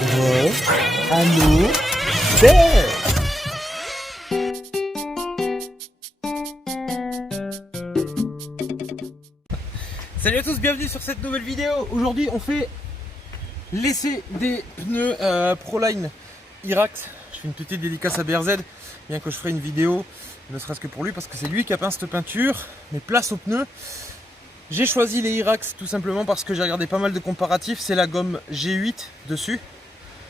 Anneau d'air. Salut à tous, bienvenue sur cette nouvelle vidéo. Aujourd'hui on fait l'essai des pneus Proline Irax. Je fais une petite dédicace à BRZ, bien que je ferai une vidéo, ne serait-ce que pour lui, parce que c'est lui qui a peint cette peinture. Mais place aux pneus. J'ai choisi les Irax tout simplement parce que j'ai regardé pas mal de comparatifs. C'est la gomme G8 dessus,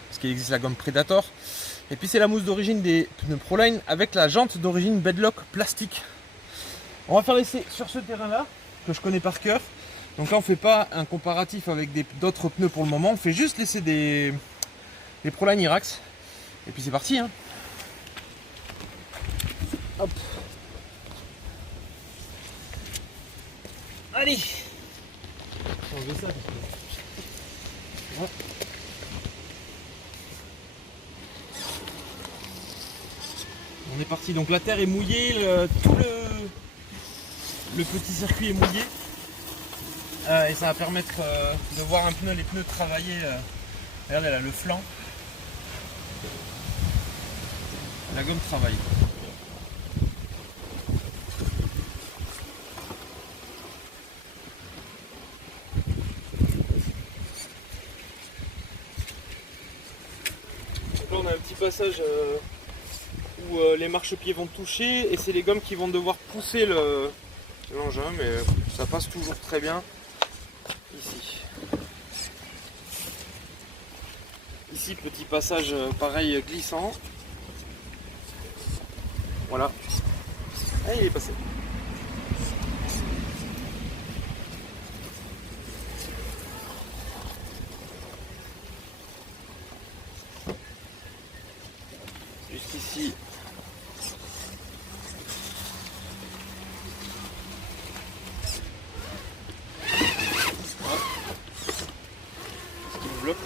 parce qu'il existe la gomme Predator. Et puis c'est la mousse d'origine des pneus Proline avec la jante d'origine Bedlock plastique. On va faire l'essai sur ce terrain-là, que je connais par cœur. Donc là on fait pas un comparatif avec d'autres pneus pour le moment. On fait juste l'essai des Proline Irax. Et puis c'est parti hein. Hop. Allez, on va enlever ça parce que... ouais. On est parti, donc la terre est mouillée, tout le petit circuit est mouillé et ça va permettre de voir un pneu, les pneus travailler. Regardez là, le flanc, la gomme travaille. Donc là on a un petit passage où les marchepieds vont toucher et c'est les gommes qui vont devoir pousser l'engin, mais ça passe toujours très bien ici. Ici petit passage pareil glissant. Voilà. Ah, il est passé. Juste ici. Voilà. Ce qui me bloque.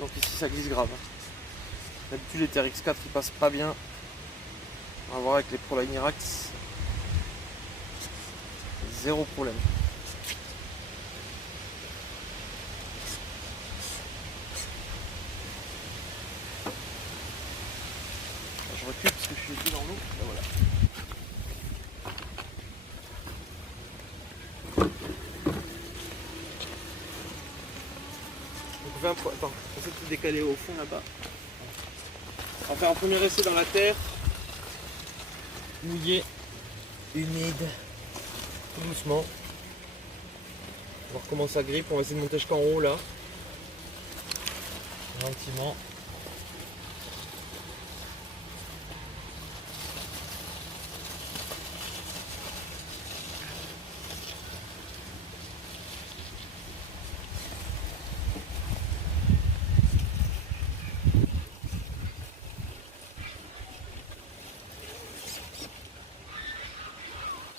Donc ici ça glisse grave. D'habitude les TRX4 ils passent pas bien. On va voir avec les Proline Irax. Zéro problème. Je recule parce que je suis plus dans l'eau. Voilà. Donc 20 points. Attends, on va tout décaler au fond là-bas. On va faire un premier essai dans la terre. Mouillé, humide. Tout doucement. On va voir comment ça grippe. On va essayer de monter jusqu'en haut là. Gentiment.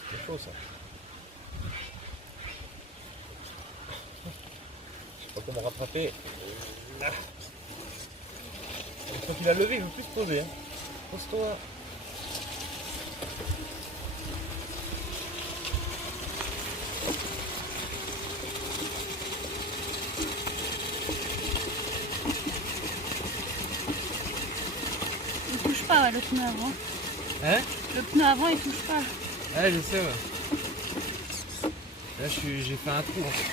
C'est chaud ça. Je sais pas comment rattraper. Une fois qu'il a levé, il veut plus se poser. Hein. Pose-toi. Il touche pas le pneu avant. Hein? Le pneu avant il touche pas. Ouais, je sais, ouais. Là, j'ai fait un trou en fait.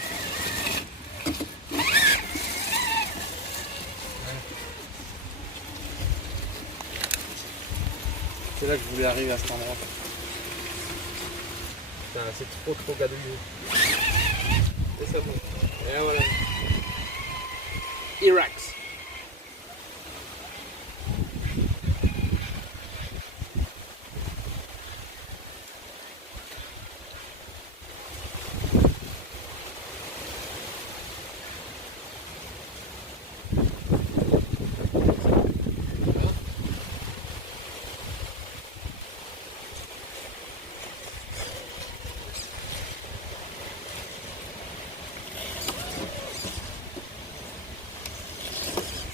C'est là que je voulais arriver à cet endroit. Putain, c'est trop gadouilleux. Et ça bon. Et voilà. Irax.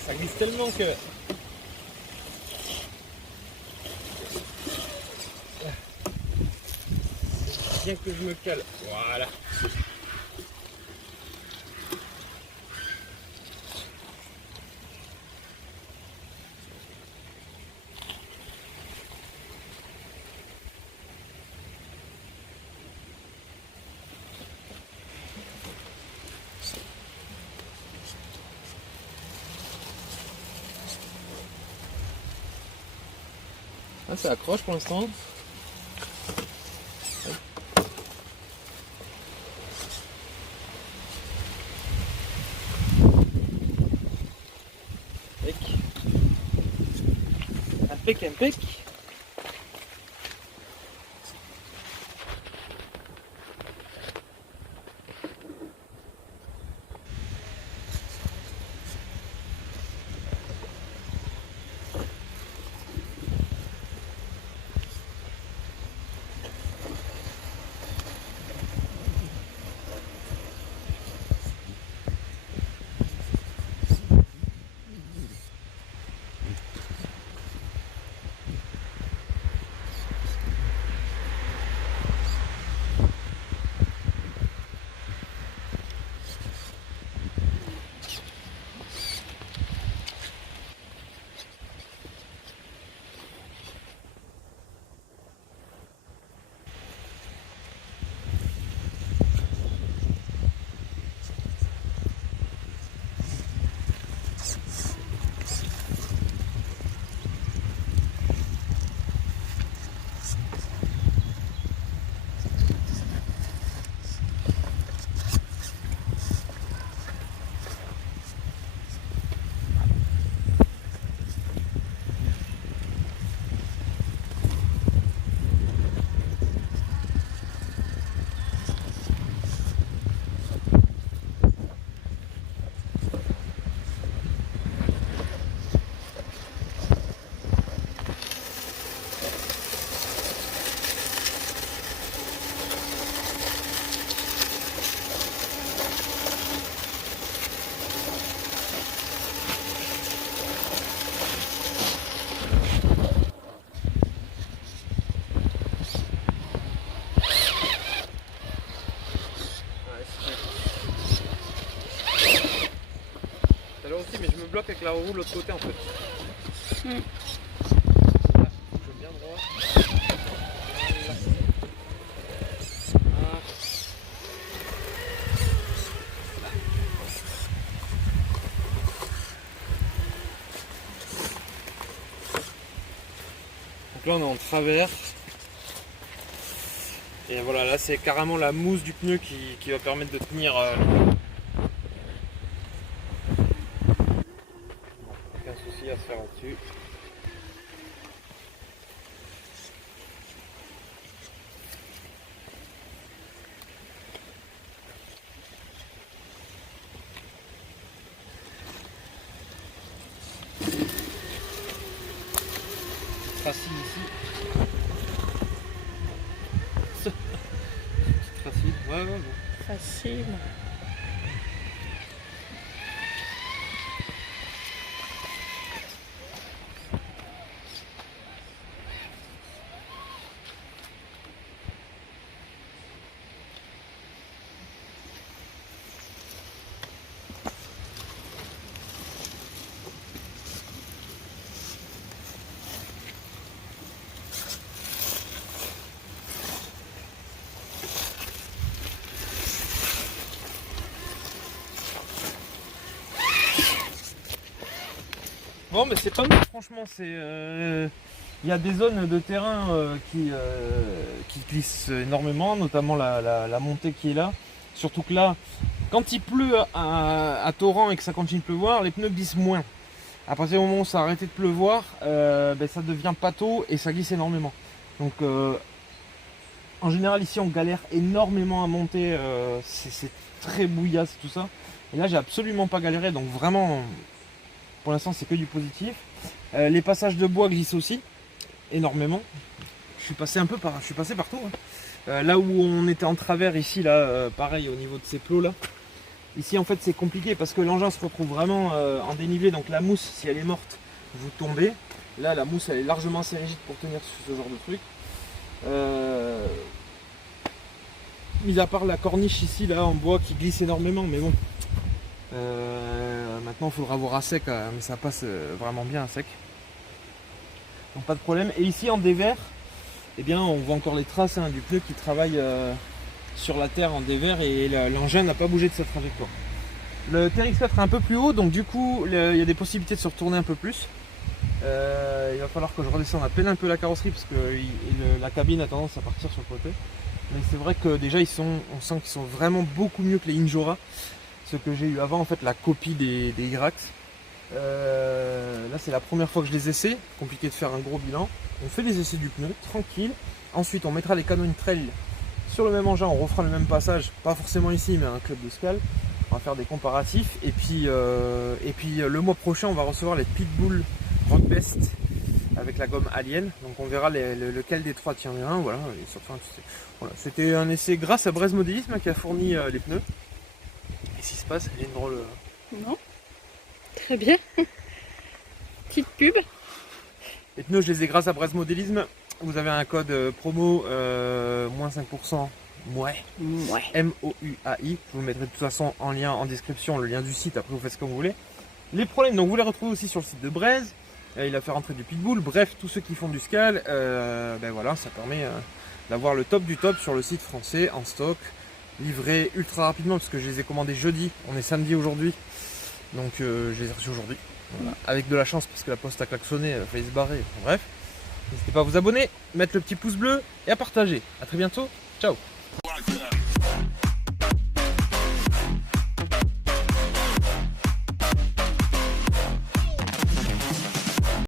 Ça glisse tellement que bien que je me cale. Voilà. Ah, ça accroche pour l'instant. Impec. Aussi, mais je me bloque avec la roue de l'autre côté en fait. Là, je veux bien droit. Donc là on est en travers. Et voilà, là c'est carrément la mousse du pneu qui va permettre de tenir. Aucun souci à se faire là-dessus. Facile ici. Facile, ouais, bon. Facile. Bon, mais c'est pas mal, franchement. Il y a des zones de terrain qui glissent énormément, notamment la montée qui est là. Surtout que là, quand il pleut à torrent et que ça continue de pleuvoir, les pneus glissent moins. À partir du moment où ça a arrêté de pleuvoir, ça devient pâteau et ça glisse énormément. Donc, en général, ici, on galère énormément à monter. C'est très bouillasse tout ça. Et là, j'ai absolument pas galéré. Donc, vraiment, pour l'instant, c'est que du positif. Les passages de bois glissent aussi énormément. Je suis passé partout. Hein. Là où on était en travers ici, là, pareil au niveau de ces plots là. Ici en fait c'est compliqué parce que l'engin se retrouve vraiment en dénivelé, donc la mousse, si elle est morte, vous tombez. Là la mousse elle est largement assez rigide pour tenir sur ce genre de truc. mis à part la corniche ici là en bois qui glisse énormément, mais bon. Maintenant il faudra voir à sec, mais ça passe vraiment bien à sec. Donc pas de problème. Et ici en dévers, eh bien on voit encore les traces du pneu qui travaille sur la terre en dévers et l'engin n'a pas bougé de sa trajectoire. Le TRX4 est un peu plus haut, donc du coup il y a des possibilités de se retourner un peu plus. Il va falloir que je redescende à peine un peu la carrosserie parce que la cabine a tendance à partir sur le côté. Mais c'est vrai que déjà on sent qu'ils sont vraiment beaucoup mieux que les Injora. Ce que j'ai eu avant, en fait, la copie des Irax. Là c'est la première fois que je les essaie, compliqué de faire un gros bilan. On fait les essais du pneu, tranquille. Ensuite on mettra les Canyon Trail sur le même engin, on refera le même passage, pas forcément ici mais à un club de Scal. On va faire des comparatifs et puis le mois prochain on va recevoir les Pitbull Rock Best avec la gomme Alien, donc on verra lequel des trois tient bien. Voilà, c'était un essai grâce à Braise Modélisme qui a fourni les pneus. Et ce qui se passe, il y a une drôle. Non. Très bien. Petite pub. Les pneus, je les ai grâce à Braise Modélisme. Vous avez un code promo moins 5%. Ouais. MOUAI. Je vous mettrai de toute façon en lien en description le lien du site. Après, vous faites ce que vous voulez. Les problèmes, donc vous les retrouvez aussi sur le site de Braise. Il a fait rentrer du Pitbull. Bref, tous ceux qui font du Scal, ben voilà, ça permet d'avoir le top du top sur le site français en stock. Livré ultra rapidement parce que je les ai commandés jeudi. On est samedi aujourd'hui. Donc je les ai reçus aujourd'hui. Voilà. Avec de la chance parce que la poste a klaxonné, elle a failli se barrer. Bref, n'hésitez pas à vous abonner, mettre le petit pouce bleu et à partager. A très bientôt. Ciao.